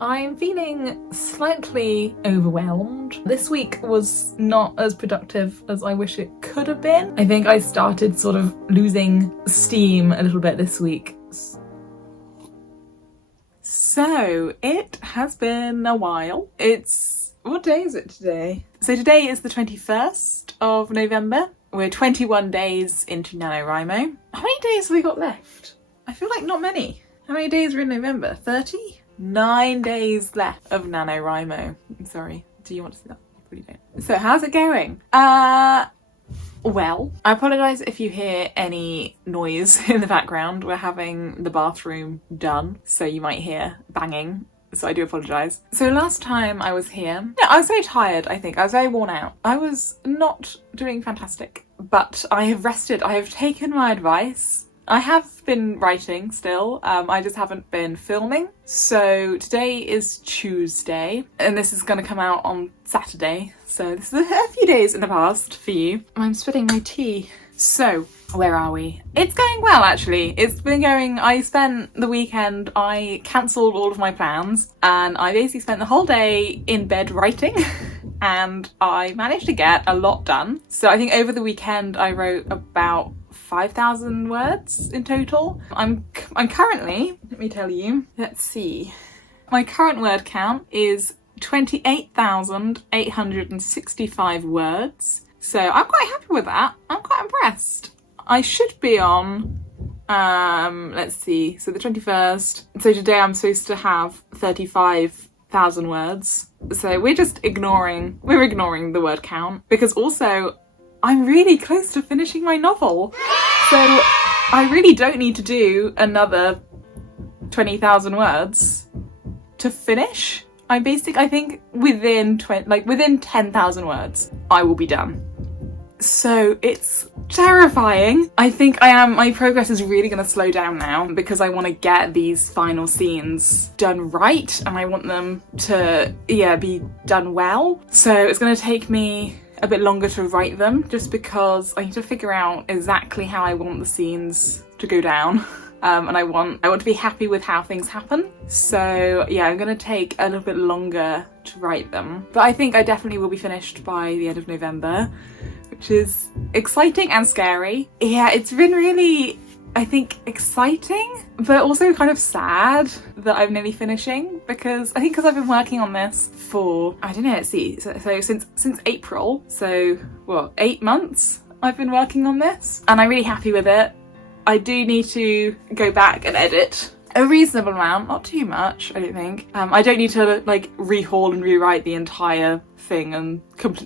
I'm feeling slightly overwhelmed. This week was not as productive as I wish it could have been. I think I started sort of losing steam a little bit this week. So it has been a while. What day is it today? So today is the 21st of November. We're 21 days into NaNoWriMo. How many days have we got left? I feel like not many. How many days are in November? 30? 9 days left of NaNoWriMo. I'm sorry. Do you want to see that? You probably don't. So how's it going? Well, I apologise if you hear any noise in the background. We're having the bathroom done, so you might hear banging. So I do apologise. So last time I was here, I was very tired, I think. I was very worn out. I was not doing fantastic, but I have rested. I have taken my advice. I have been writing still, I just haven't been filming. So today is Tuesday, and this is going to come out on Saturday. So this is a few days in the past for you. I'm spilling my tea. So, where are we? It's going well, actually. It's been going, I spent the weekend, I cancelled all of my plans, and I basically spent the whole day in bed writing, and I managed to get a lot done. So I think over the weekend I wrote about 5,000 words in total. I'm currently, let me tell you, let's see. My current word count is 28,865 words. So I'm quite happy with that. I'm quite impressed. I should be on, let's see, so the 21st. So today I'm supposed to have 35,000 words. So we're ignoring the word count, because also I'm really close to finishing my novel. So I really don't need to do another 20,000 words to finish. I think within 10,000 words, I will be done. So it's terrifying. I think my progress is really going to slow down now, because I want to get these final scenes done right, and I want them to, be done well. So it's going to take me a bit longer to write them, just because I need to figure out exactly how I want the scenes to go down. And I want to be happy with how things happen. So yeah, I'm going to take a little bit longer to write them. But I think I definitely will be finished by the end of November, which is exciting and scary. Yeah, it's been really, I think, exciting, but also kind of sad that I'm nearly finishing, because I've been working on this for, I don't know, let's see, so since April, so what, 8 months I've been working on this, and I'm really happy with it. I do need to go back and edit a reasonable amount, not too much, I don't think. I don't need to rehaul and rewrite the entire thing and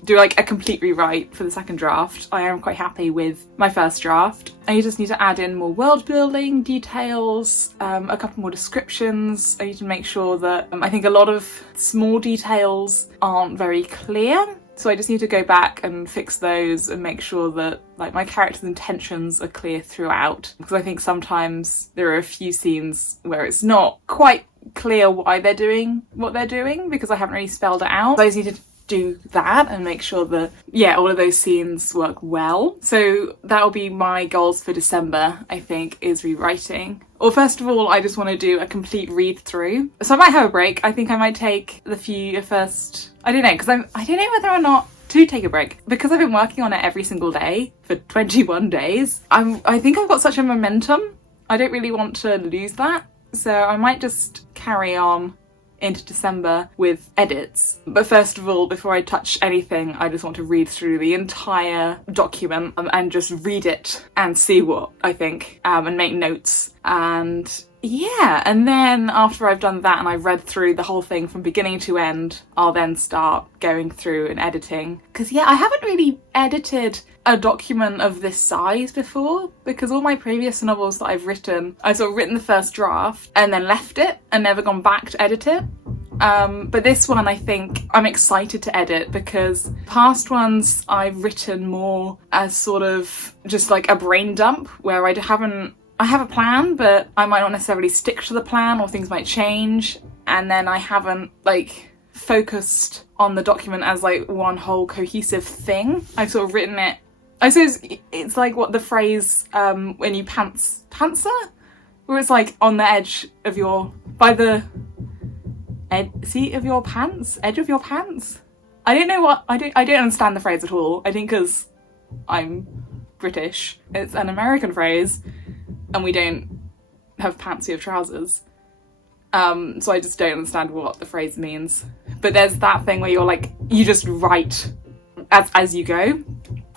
do a complete rewrite for the second draft. I am quite happy with my first draft. I just need to add in more world building details, a couple more descriptions. I need to make sure that I think a lot of small details aren't very clear. So I just need to go back and fix those and make sure that my character's intentions are clear throughout. Because I think sometimes there are a few scenes where it's not quite clear why they're doing what they're doing, because I haven't really spelled it out. So I just need to do that and make sure that, all of those scenes work well. So that'll be my goals for December, I think, is rewriting. Well, first of all, I just want to do a complete read through. So I might have a break. I think I might take first, I don't know, because I don't know whether or not to take a break, because I've been working on it every single day for 21 days. I think I've got such a momentum. I don't really want to lose that. So I might just carry on into December with edits. But first of all, before I touch anything, I just want to read through the entire document and just read it and see what I think, and make notes. And and then after I've done that and I've read through the whole thing from beginning to end, I'll then start going through and editing. Because I haven't really edited a document of this size before, because all my previous novels that I've written, I've sort of written the first draft and then left it and never gone back to edit it. But this one, I think I'm excited to edit, because past ones I've written more as sort of just a brain dump, where I have a plan, but I might not necessarily stick to the plan, or things might change, and then I haven't focused on the document as one whole cohesive thing. I've sort of written it, I suppose it's what the phrase when you pantser, where it's on the edge of your, by the seat of your pants? Edge of your pants? I don't know what, I don't understand the phrase at all. I think because I'm British, it's an American phrase, and we don't have pants, we have trousers. So I just don't understand what the phrase means. But there's that thing where you're like, you just write as you go,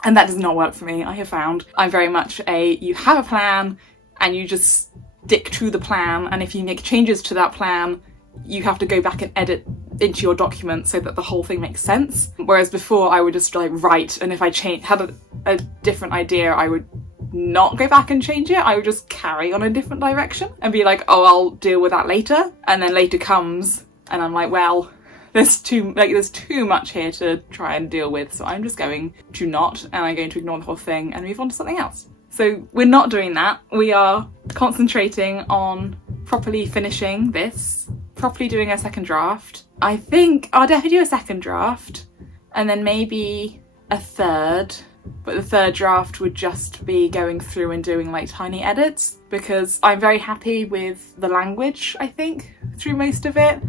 and that does not work for me. I have found I'm very much you have a plan and you just stick to the plan, and if you make changes to that plan, you have to go back and edit into your document so that the whole thing makes sense. Whereas before I would just like write, and if I had a different idea, I would not go back and change it. I would just carry on a different direction and be like, oh, I'll deal with that later. And then later comes and I'm like, well, there's too much here to try and deal with, so I'm just going to not, and I'm going to ignore the whole thing and move on to something else. So we're not doing that. We are concentrating on properly finishing this, properly doing a second draft. I think I'll definitely do a second draft and then maybe a third, but the third draft would just be going through and doing like tiny edits, because I'm very happy with the language, I think, through most of it.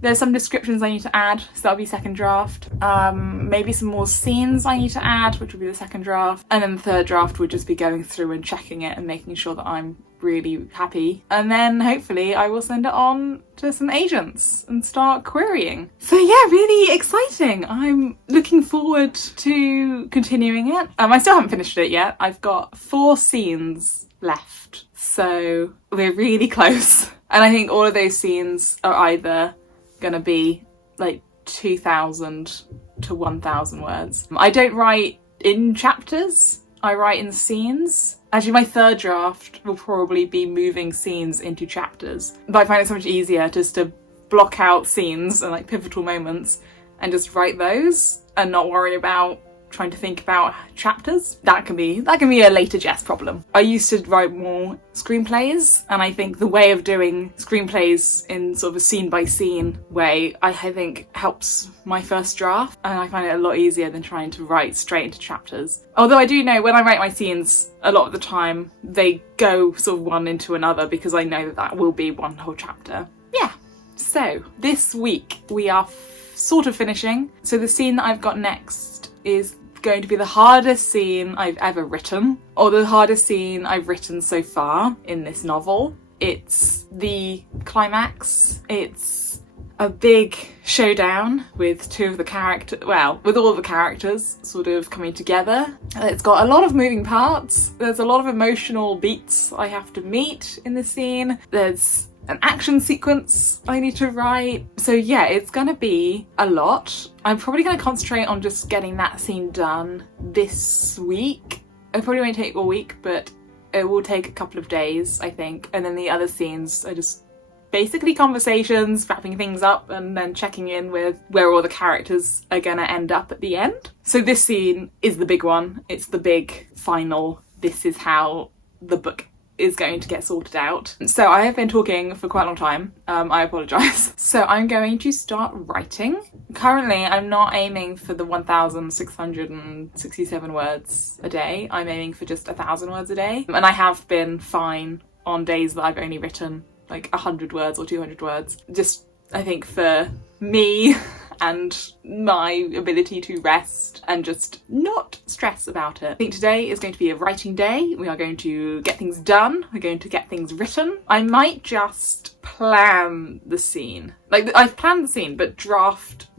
There's some descriptions I need to add, so that'll be second draft. Maybe some more scenes I need to add, which will be the second draft. And then the third draft would just be going through and checking it and making sure that I'm really happy. And then hopefully I will send it on to some agents and start querying. So yeah, really exciting. I'm looking forward to continuing it. I still haven't finished it yet. I've got 4 scenes left, so we're really close. And I think all of those scenes are either gonna be like 2,000 to 1,000 words. I don't write in chapters, I write in scenes. Actually, my third draft will probably be moving scenes into chapters, but I find it so much easier just to block out scenes and like pivotal moments and just write those and not worry about trying to think about chapters. That can be a later Jess problem. I used to write more screenplays, and I think the way of doing screenplays in sort of a scene by scene way, I think helps my first draft, and I find it a lot easier than trying to write straight into chapters. Although I do know when I write my scenes, a lot of the time they go sort of one into another because I know that will be one whole chapter. Yeah, so this week we are sort of finishing. So the scene that I've got next is going to be the hardest scene I've ever written, or the hardest scene I've written so far in this novel. It's the climax. It's a big showdown with with all the characters sort of coming together. It's got a lot of moving parts. There's a lot of emotional beats I have to meet in this scene. There's an action sequence I need to write. So yeah, it's gonna be a lot. I'm probably gonna concentrate on just getting that scene done this week. It probably won't take all week, but it will take a couple of days, I think. And then the other scenes are just basically conversations, wrapping things up, and then checking in with where all the characters are gonna end up at the end. So this scene is the big one. It's the big final, this is how the book is going to get sorted out. So I have been talking for quite a long time. I apologise. So I'm going to start writing. Currently, I'm not aiming for the 1,667 words a day. I'm aiming for just 1,000 words a day. And I have been fine on days that I've only written like 100 words or 200 words. Just, I think, for me and my ability to rest and just not stress about it. I think today is going to be a writing day. We are going to get things done. We're going to get things written. I might just plan the scene. Like, I've planned the scene, but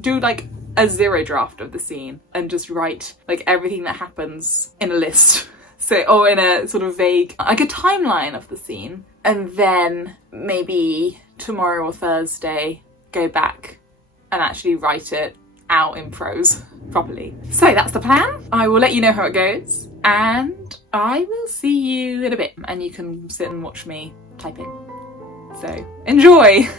do like a 0 draft of the scene and just write like everything that happens in a list. So, or in a sort of vague, like a timeline of the scene. And then maybe tomorrow or Thursday, go back and actually write it out in prose properly. So that's the plan. I will let you know how it goes, and I will see you in a bit, and you can sit and watch me typing. So enjoy!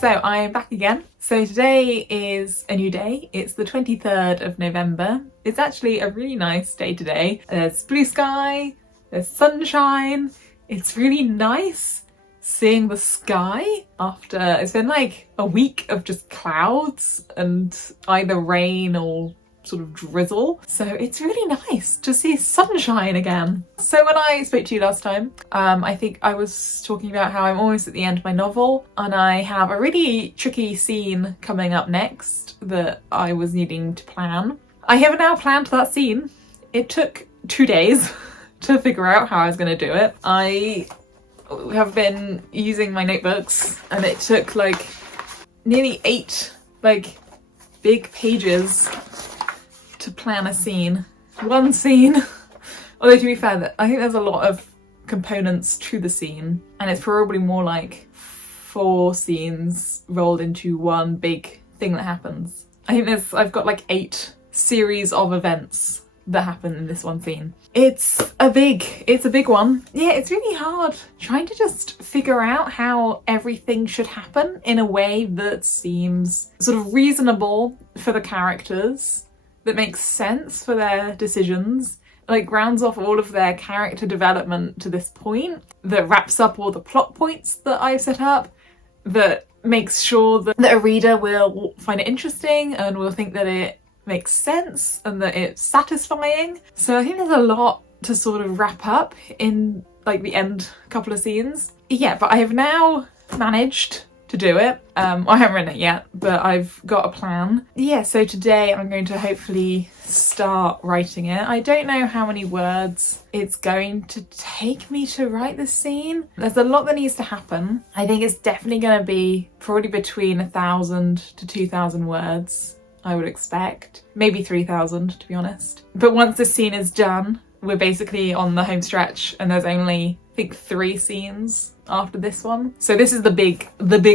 So I'm back again. So today is a new day. It's the 23rd of November. It's actually a really nice day today. There's blue sky, there's sunshine. It's really nice seeing the sky after it's been like a week of just clouds and either rain or sort of drizzle. So it's really nice to see sunshine again. So when I spoke to you last time, I think I was talking about how I'm almost at the end of my novel and I have a really tricky scene coming up next that I was needing to plan. I have now planned that scene. It took 2 days to figure out how I was going to do it. I have been using my notebooks and it took like nearly 8 like big pages to plan a scene. One scene. Although to be fair, I think there's a lot of components to the scene and it's probably more like 4 scenes rolled into one big thing that happens. I think I've got like 8 series of events that happen in this one scene. It's a big one. Yeah, it's really hard trying to just figure out how everything should happen in a way that seems sort of reasonable for the characters, that makes sense for their decisions, like grounds off all of their character development to this point, that wraps up all the plot points that I've set up, that makes sure that a reader will find it interesting and will think that it makes sense and that it's satisfying. So I think there's a lot to sort of wrap up in like the end couple of scenes. Yeah, but I have now managed to do it. I haven't written it yet, but I've got a plan. Yeah, so today I'm going to hopefully start writing it. I don't know how many words it's going to take me to write the scene. There's a lot that needs to happen. I think it's definitely going to be probably between 1,000 to 2,000 words, I would expect. Maybe 3,000 to be honest. But once this scene is done, we're basically on the home stretch and there's only, I think, 3 scenes after this one. So this is the big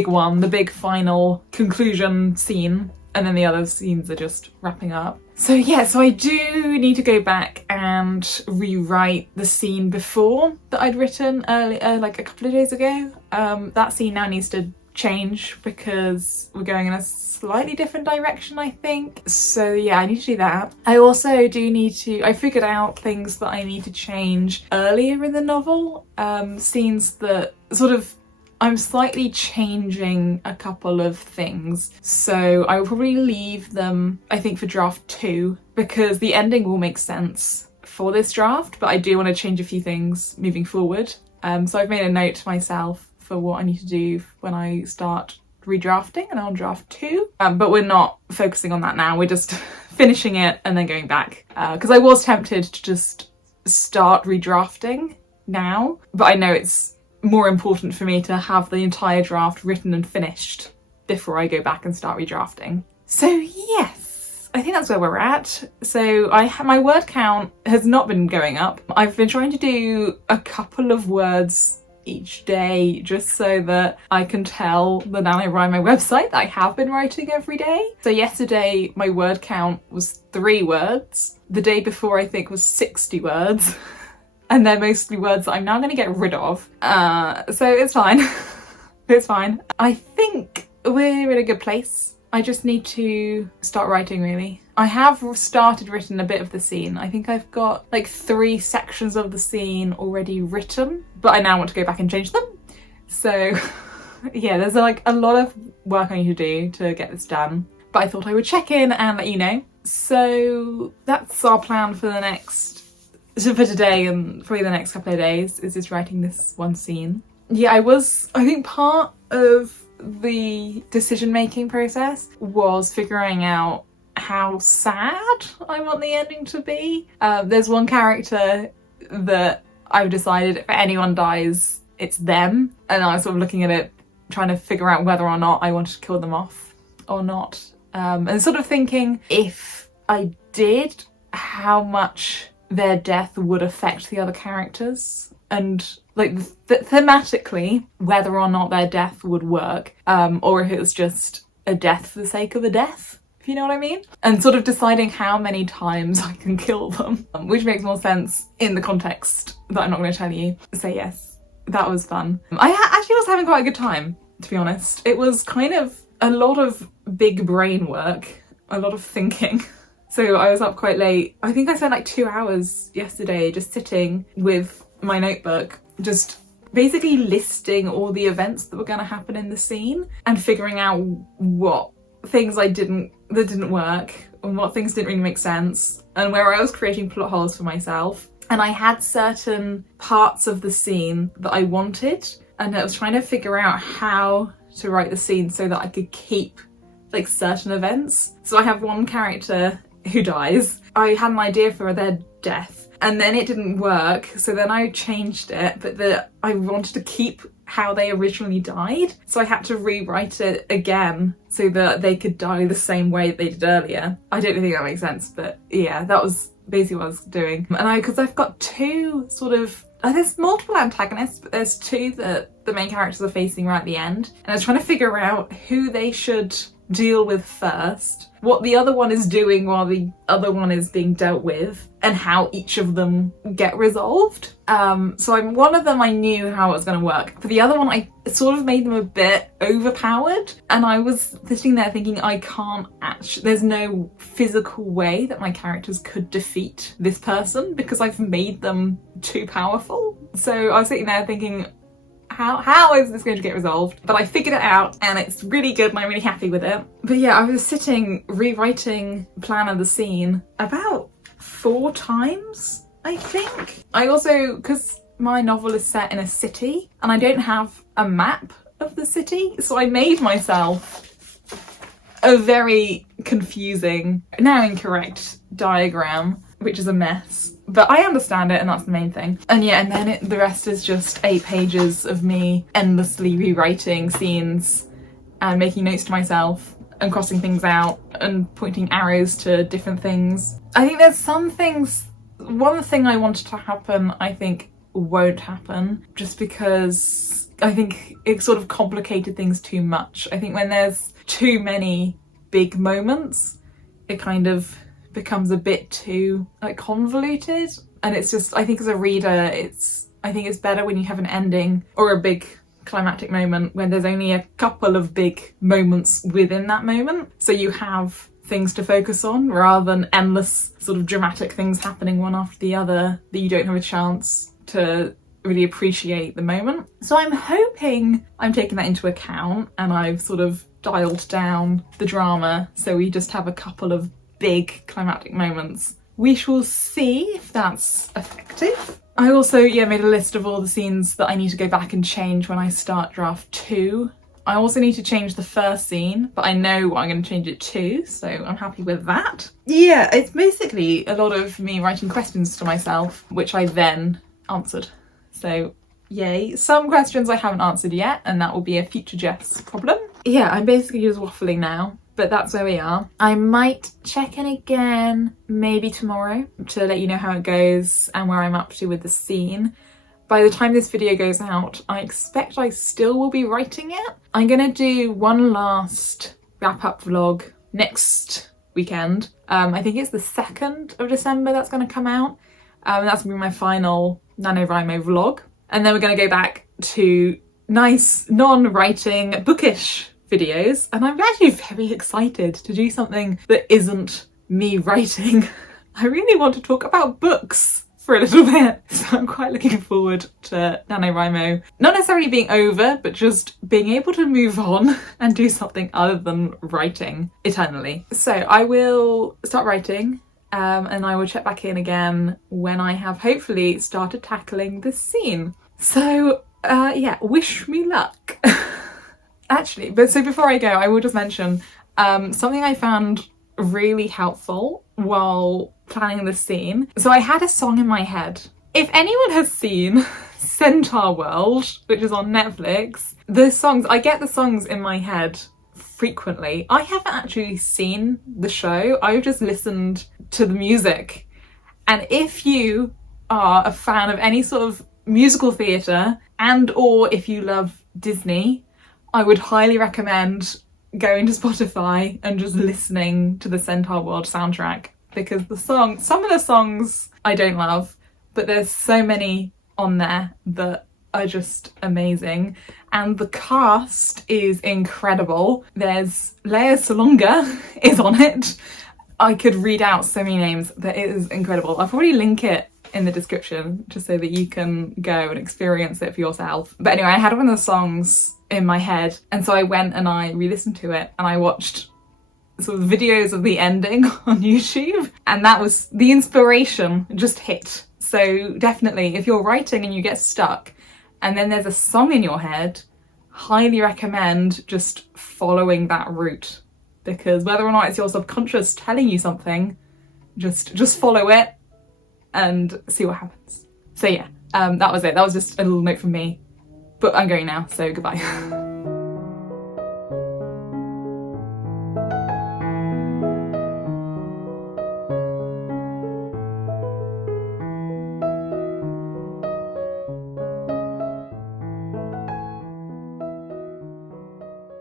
one, the big final conclusion scene, and then the other scenes are just wrapping up. So yeah, so I do need to go back and rewrite the scene before that I'd written earlier, like a couple of days ago. That scene now needs to change because we're going in a slightly different direction, I think. So yeah, I need to do that. I also do need to, I figured out things that I need to change earlier in the novel, scenes that sort of, I'm slightly changing a couple of things. So I will probably leave them, I think, for draft 2 because the ending will make sense for this draft, but I do want to change a few things moving forward. So I've made a note to myself for what I need to do when I start redrafting and on draft 2. But we're not focusing on that now, we're just finishing it and then going back. Because I was tempted to just start redrafting now, but I know it's more important for me to have the entire draft written and finished before I go back and start redrafting. So yes, I think that's where we're at. So my word count has not been going up. I've been trying to do a couple of words each day just so that I can tell the NaNoWriMo website that I have been writing every day. So yesterday my word count was 3 words. The day before I think was 60 words. And they're mostly words that I'm now going to get rid of. So it's fine. It's fine. I think we're in a good place. I just need to start writing really. I have written a bit of the scene. I think I've got like 3 sections of the scene already written, but I now want to go back and change them. So yeah, there's like a lot of work I need to do to get this done, but I thought I would check in and let you know. So that's our plan for for today and probably the next couple of days, is just writing this one scene. Yeah, I think part of the decision-making process was figuring out how sad I want the ending to be. There's one character that I've decided if anyone dies, it's them. And I was sort of looking at it, trying to figure out whether or not I wanted to kill them off or not. And sort of thinking if I did, how much their death would affect the other characters. And like thematically, whether or not their death would work, or if it was just a death for the sake of a death, if you know what I mean? And sort of deciding how many times I can kill them, which makes more sense in the context that I'm not going to tell you. So yes, that was fun. I actually was having quite a good time to be honest. It was kind of a lot of big brain work, a lot of thinking. So I was up quite late. I think I spent like 2 hours yesterday just sitting with my notebook, just basically listing all the events that were going to happen in the scene and figuring out what things that didn't work and what things didn't really make sense and where I was creating plot holes for myself. And I had certain parts of the scene that I wanted, and I was trying to figure out how to write the scene so that I could keep like certain events. So I have one character who dies. I had an idea for their death and then it didn't work, so then I changed it, but I wanted to keep how they originally died, so I had to rewrite it again so that they could die the same way they did earlier. I don't think that makes sense, but yeah, that was basically what I was doing. And because I've got two sort of, there's multiple antagonists, but there's two that the main characters are facing right at the end, and I was trying to figure out who they should deal with first, what the other one is doing while the other one is being dealt with, and how each of them get resolved. So one of them I knew how it was going to work. For the other one, I sort of made them a bit overpowered, and I was sitting there thinking I can't actually, there's no physical way that my characters could defeat this person because I've made them too powerful. So I was sitting there thinking, how is this going to get resolved? But I figured it out and it's really good and I'm really happy with it. But yeah, I was sitting rewriting plan of the scene about 4 times, I think. I also, because my novel is set in a city and I don't have a map of the city, so I made myself a very confusing, now incorrect diagram, which is a mess. But I understand it and that's the main thing. And yeah, and then the rest is just 8 pages of me endlessly rewriting scenes and making notes to myself and crossing things out and pointing arrows to different things. I think there's some things, one thing I wanted to happen I think won't happen just because I think it sort of complicated things too much. I think when there's too many big moments, it kind of becomes a bit too like convoluted, and it's just, I think as a reader I think it's better when you have an ending or a big climactic moment when there's only a couple of big moments within that moment, so you have things to focus on rather than endless sort of dramatic things happening one after the other that you don't have a chance to really appreciate the moment. So I'm hoping I'm taking that into account and I've sort of dialed down the drama so we just have a couple of big climactic moments. We shall see if that's effective. I also made a list of all the scenes that I need to go back and change when I start draft 2. I also need to change the first scene, but I know what I'm going to change it to, so I'm happy with that. Yeah, it's basically a lot of me writing questions to myself, which I then answered. So yay. Some questions I haven't answered yet, and that will be a future Jess problem. Yeah, I'm basically just waffling now. But that's where we are. I might check in again maybe tomorrow to let you know how it goes and where I'm up to with the scene. By the time this video goes out, I expect I still will be writing it. I'm gonna do one last wrap-up vlog next weekend. I think it's the 2nd of December that's gonna come out. That's gonna be my final NaNoWriMo vlog. And then we're gonna go back to nice non-writing bookish videos, and I'm actually very excited to do something that isn't me writing. I really want to talk about books for a little bit, so I'm quite looking forward to NaNoWriMo not necessarily being over, but just being able to move on and do something other than writing eternally. So I will start writing and I will check back in again when I have hopefully started tackling this scene. So yeah, wish me luck. Actually, before I go, I will just mention something I found really helpful while planning the scene. So I had a song in my head. If anyone has seen Centaur World, which is on Netflix, I get the songs in my head frequently. I haven't actually seen the show, I've just listened to the music. And if you are a fan of any sort of musical theatre or if you love Disney, I would highly recommend going to Spotify and just listening to the Centaur World soundtrack, because some of the songs I don't love, but there's so many on there that are just amazing. and the cast is incredible. There's Lea Salonga is on it. I could read out so many names, that it is incredible. I'll probably link it in the description just so that you can go and experience it for yourself. But anyway, I had one of the songs in my head, and so I went and I re-listened to it and I watched sort of videos of the ending on YouTube, and that was the inspiration just hit. So definitely, if you're writing and you get stuck and then there's a song in your head, highly recommend just following that route, because whether or not it's your subconscious telling you something, just follow it and see what happens. So yeah, that was it. That was just a little note from me, but I'm going now, so goodbye.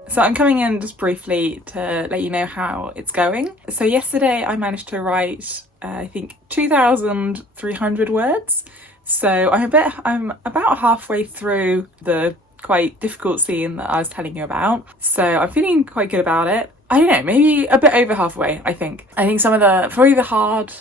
So I'm coming in just briefly to let you know how it's going. So yesterday I managed to write, I think 2,300 words. So I'm about halfway through the quite difficult scene that I was telling you about. So I'm feeling quite good about it. I don't know, maybe a bit over halfway, I think. I think probably the hard,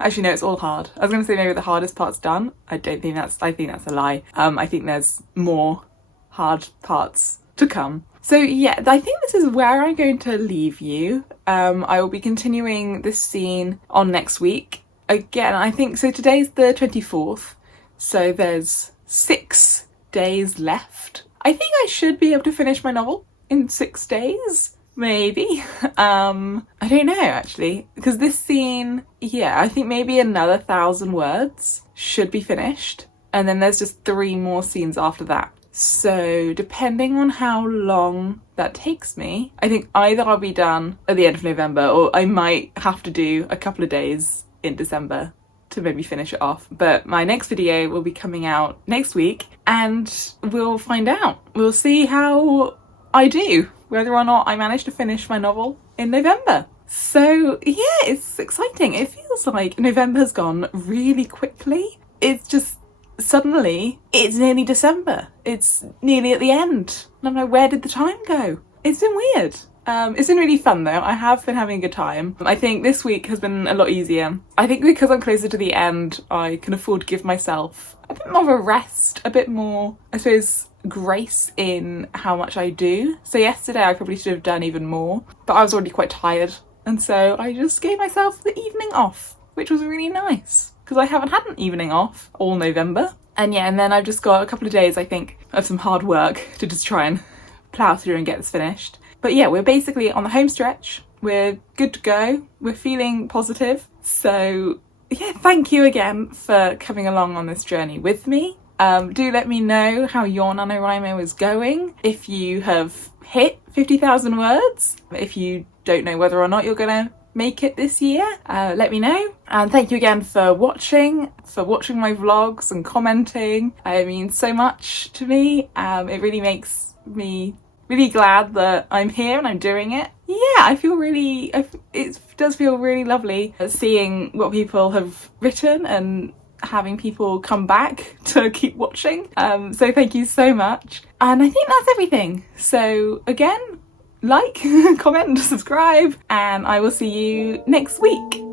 actually no, it's all hard. I was going to say maybe the hardest part's done. I think that's a lie. I think there's more hard parts to come. So yeah, I think this is where I'm going to leave you. I will be continuing this scene on next week. Again, I think, so today's the 24th, so there's 6 days left. I think I should be able to finish my novel in 6 days, maybe. I don't know actually, because this scene, yeah, I think maybe another 1,000 words should be finished. And then there's just 3 more scenes after that. So depending on how long that takes me, I think either I'll be done at the end of November, or I might have to do a couple of days in December to maybe finish it off. But my next video will be coming out next week, and we'll find out. We'll see how I do, whether or not I manage to finish my novel in November. So yeah, it's exciting. It feels like November's gone really quickly. It's just, suddenly it's nearly December. It's nearly at the end. And I'm like, where did the time go? It's been weird. It's been really fun though. I have been having a good time. I think this week has been a lot easier. I think because I'm closer to the end, I can afford to give myself a bit more of a rest, a bit more, I suppose, grace in how much I do. So yesterday I probably should have done even more, but I was already quite tired. And so I just gave myself the evening off, which was really nice, because I haven't had an evening off all November. And yeah, and then I've just got a couple of days, I think, of some hard work to just try and plough through and get this finished. But yeah, we're basically on the home stretch. We're good to go. We're feeling positive. So yeah, thank you again for coming along on this journey with me. Do let me know how your NaNoWriMo is going. If you have hit 50,000 words, if you don't know whether or not you're gonna make it this year, let me know. And thank you again for watching my vlogs and commenting. It means so much to me. It really makes me really glad that I'm here and I'm doing it. Yeah, it does feel really lovely seeing what people have written and having people come back to keep watching. So thank you so much. And I think that's everything. So again, like, comment, subscribe, and I will see you next week.